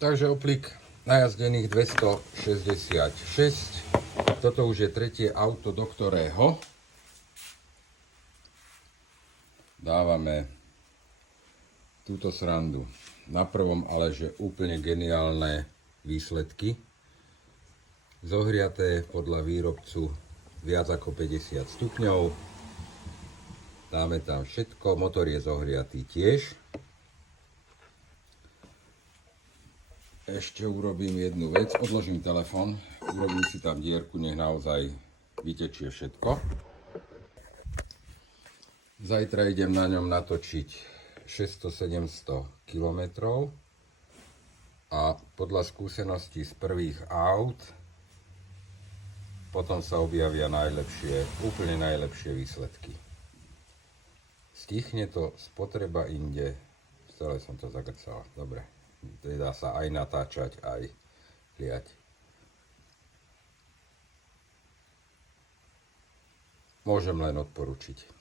Takže oplík najazdených 266. Toto už je tretie auto, do ktorého dávame túto srandu. Na prvom ale, že úplne geniálne výsledky. Zohriaté podľa výrobcu viac ako 50 stupňov. Dáme tam všetko, motor je zohriatý tiež. Ešte urobím jednu vec, odložím telefón, urobím si tam dierku, nech naozaj vytečie všetko. Zajtra idem na ňom natočiť 600-700 km a podľa skúseností z prvých aut potom sa objavia úplne najlepšie výsledky. Stichne to spotreba inde, celé som to zagrcal, dobre. Dá sa aj natáčať, aj liať. Môžem len odporučiť.